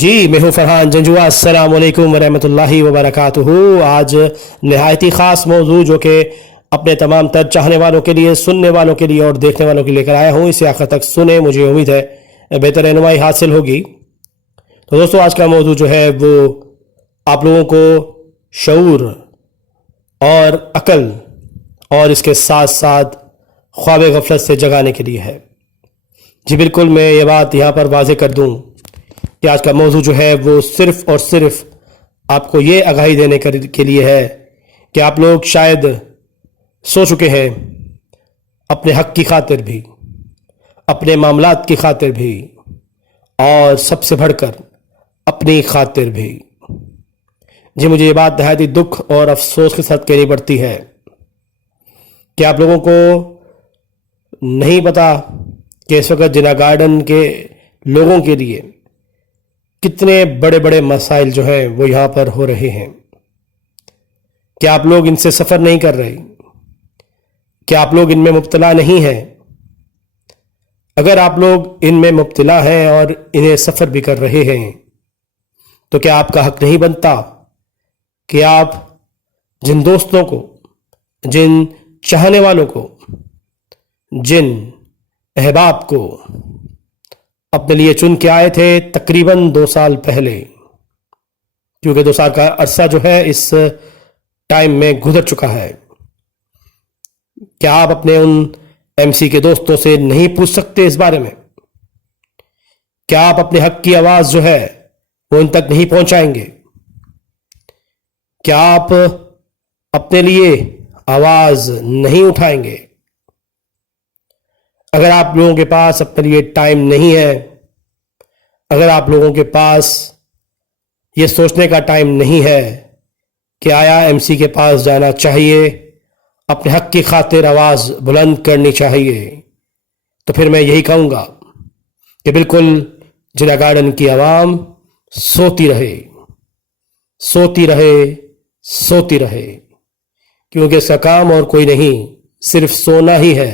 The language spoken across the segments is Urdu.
جی میں ہوں فرحان جنجوا۔ السلام علیکم ورحمۃ اللہ وبرکاتہ۔ آج نہایت ہی خاص موضوع جو کہ اپنے تمام تر چاہنے والوں کے لیے، سننے والوں کے لیے اور دیکھنے والوں کے لیے لے کر آیا ہوں۔ اسے آخر تک سنیں، مجھے امید ہے بہتر رہنمائی حاصل ہوگی۔ تو دوستو، آج کا موضوع جو ہے وہ آپ لوگوں کو شعور اور عقل اور اس کے ساتھ ساتھ خواب غفلت سے جگانے کے لیے ہے۔ جی بالکل، میں یہ بات یہاں پر واضح کر دوں کہ آج کا موضوع جو ہے وہ صرف اور صرف آپ کو یہ آگاہی دینے کے لیے ہے کہ آپ لوگ شاید سو چکے ہیں اپنے حق کی خاطر بھی، اپنے معاملات کی خاطر بھی، اور سب سے بڑھ کر اپنی خاطر بھی۔ جی مجھے یہ بات نہایت ہی دکھ اور افسوس کے ساتھ کہنی پڑتی ہے کہ آپ لوگوں کو نہیں پتا کہ اس وقت جناح گارڈن کے لوگوں کے لیے کتنے بڑے بڑے مسائل جو ہیں وہ یہاں پر ہو رہے ہیں، کہ آپ لوگ ان سے سفر نہیں کر رہے، کہ آپ لوگ ان میں مبتلا نہیں ہیں۔ اگر آپ لوگ ان میں مبتلا ہیں اور انہیں سفر بھی کر رہے ہیں تو کیا آپ کا حق نہیں بنتا کہ آپ جن دوستوں کو، جن چاہنے والوں کو، جن احباب کو اپنے لیے چن کے آئے تھے تقریباً 2 سال پہلے، کیونکہ 2 سال کا عرصہ جو ہے اس ٹائم میں گزر چکا ہے، کیا آپ اپنے ان ایم سی کے دوستوں سے نہیں پوچھ سکتے اس بارے میں؟ کیا آپ اپنے حق کی آواز جو ہے وہ ان تک نہیں پہنچائیں گے؟ کیا آپ اپنے لیے آواز نہیں اٹھائیں گے؟ اگر آپ لوگوں کے پاس اپنے لیے ٹائم نہیں ہے، اگر آپ لوگوں کے پاس یہ سوچنے کا ٹائم نہیں ہے کہ آیا ایم سی کے پاس جانا چاہیے، اپنے حق کی خاطر آواز بلند کرنی چاہیے، تو پھر میں یہی کہوں گا کہ بالکل جناح گارڈن کی عوام سوتی رہے، سوتی رہے، سوتی رہے، کیونکہ اس کا کام اور کوئی نہیں، صرف سونا ہی ہے۔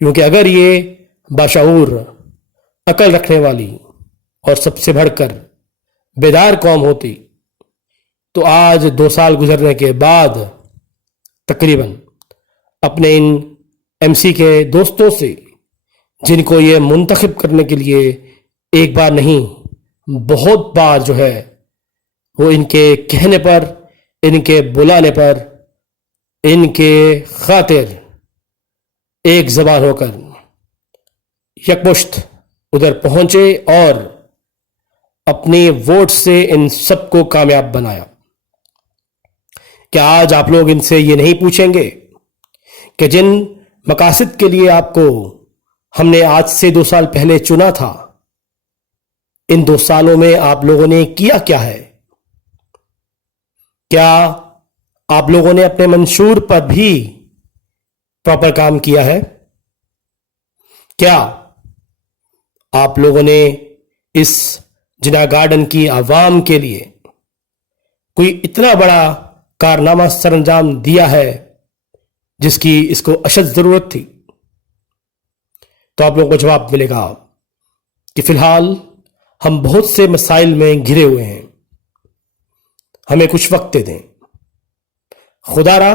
کیونکہ اگر یہ باشعور، عقل رکھنے والی اور سب سے بڑھ کر بیدار قوم ہوتی تو آج 2 سال گزرنے کے بعد تقریباً اپنے ان ایم سی کے دوستوں سے، جن کو یہ منتخب کرنے کے لیے ایک بار نہیں بہت بار جو ہے وہ ان کے کہنے پر، ان کے بلانے پر، ان کے خاطر ایک زبان ہو کر یکمشت ادھر پہنچے اور اپنی ووٹ سے ان سب کو کامیاب بنایا۔ کیا آج آپ لوگ ان سے یہ نہیں پوچھیں گے کہ جن مقاصد کے لیے آپ کو ہم نے آج سے 2 سال پہلے چنا تھا، ان 2 سالوں میں آپ لوگوں نے کیا کیا ہے؟ کیا آپ لوگوں نے اپنے منشور پر بھی پراپر کام کیا ہے؟ کیا آپ لوگوں نے اس جناح گارڈن کی عوام کے لیے کوئی اتنا بڑا کارنامہ سر انجام دیا ہے جس کی اس کو اشد ضرورت تھی؟ تو آپ لوگوں کو جواب ملے گا کہ فی الحال ہم بہت سے مسائل میں گھرے ہوئے ہیں، ہمیں کچھ وقت دے دیں۔ خدا را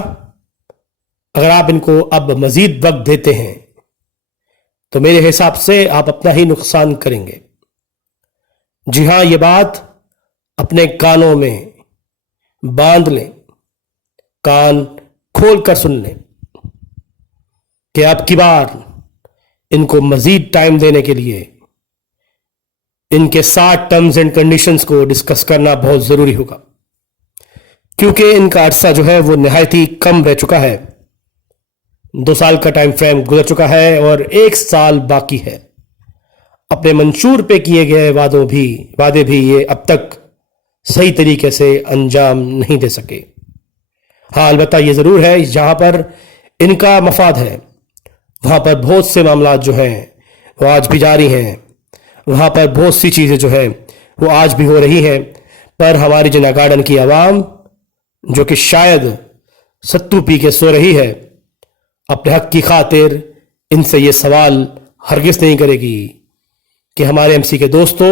اگر آپ ان کو اب مزید وقت دیتے ہیں تو میرے حساب سے آپ اپنا ہی نقصان کریں گے۔ جی ہاں، یہ بات اپنے کانوں میں باندھ لیں، کان کھول کر سن لیں کہ اب کی بار ان کو مزید ٹائم دینے کے لیے ان کے 60 ٹرمز اینڈ کنڈیشنز کو ڈسکس کرنا بہت ضروری ہوگا، کیونکہ ان کا عرصہ جو ہے وہ نہایت ہی کم رہ چکا ہے۔ 2 سال کا ٹائم فریم گزر چکا ہے اور 1 سال باقی ہے۔ اپنے منشور پہ کیے گئے وعدے بھی یہ اب تک صحیح طریقے سے انجام نہیں دے سکے۔ ہاں البتہ یہ ضرور ہے، جہاں پر ان کا مفاد ہے وہاں پر بہت سے معاملات جو ہیں وہ آج بھی جاری ہیں، وہاں پر بہت سی چیزیں جو ہیں وہ آج بھی ہو رہی ہیں، پر ہماری جناح گارڈن کی عوام جو کہ شاید ستو پی کے سو رہی ہے، اپنے حق کی خاطر ان سے یہ سوال ہرگز نہیں کرے گی کہ ہمارے ایم سی کے دوستوں